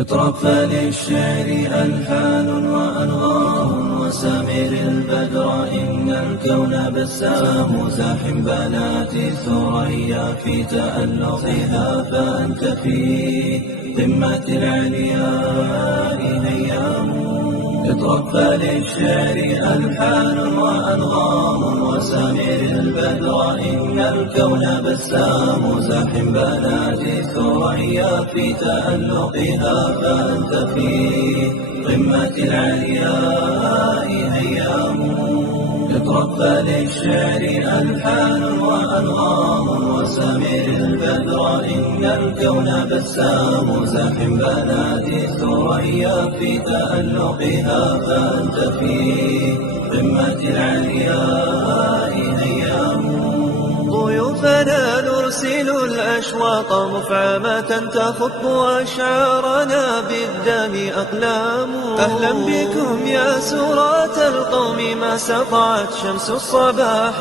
اطرب فللشعر ألحان وأنغام وسامر البدر إن الكون بسام زاحم بنات ثريا في تألقها فأنت في قمة العلياء هيام. اطرب فللشعر ألحان وأنغام وسامر البدر إن الكون بسام زاحم بنات ثريا في تألقها فأنت في قمة العلياء هيام. اطرب فللشعر ألحان وأنغام وسامر البدر إن الكون بسام زاحم بنات ثريا في تألقها فأنت في قمة العلياء هيام. ضيوفنا نرسل الأشواق مفعمة تخط أشعارنا بالدم أقلام. أهلا بكم يا سراة القوم ما سطعت شمس الصباح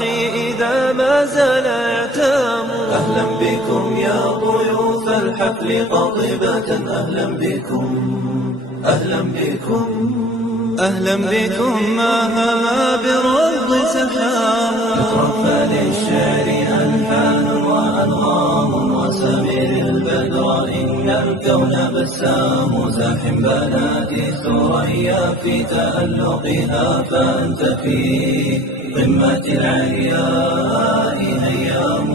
إذا ما زال يعتام. أهلا بكم يا ضيوف الحفل قاطبة أهلا بكم أهلا بكم أهلا بكم ما هما بالرض سحام. اطرب فللشعر ألحان وأنغام وسامر البدر إن الكون بسام زاحم بنات ثريا في تألقها فأنت في قمة العلياء هيام.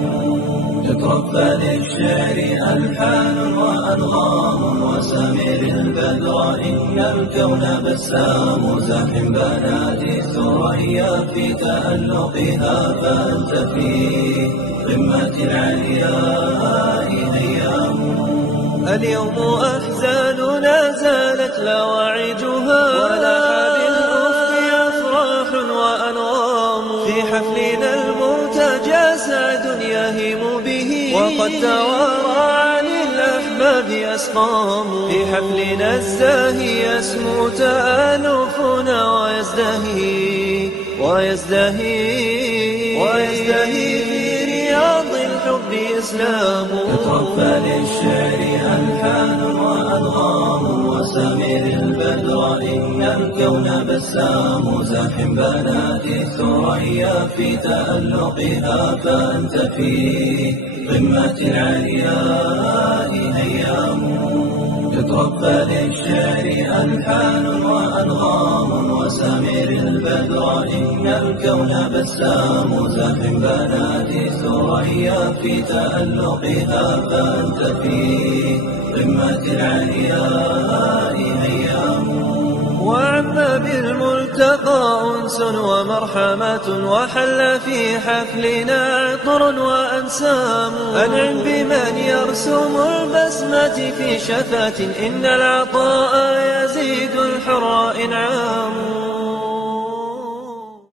اطرب فللشعر ألحان وأنغام وسامر البدر إن الكون بسام زاحم بنات ثريا في تألقها فأنت في قمة العلياء هيام. اليوم أحزاننا زالت لواعجها ولاح بالأفق أفراح وأنغام. في حفلنا المرتجى سعد يهيم به وقد توارى عن الأحباب أسقام. في حفلنا الزاهي يسمو تآلفنا ويزدهي في رياض الحب إسلام. اطرب فللشعر ألحان وأنغام وسامر البدر إن الكون بسام زاحم بنات ثريا في تألقها فأنت في قمة العلياء هيام. اطرب فللشعر ألحان وأنغام وسامر البدر إن الكون بسام زاحم بنات ثريا في تألقها فأنت في قمة العلياء هيام. وعم بالملتقى أنس ومرحمة وحل في حفلنا عطر وأنسام. أنعم بمن يرسم البسمة في شفاة إن العطاء يزيد الحر إنعام.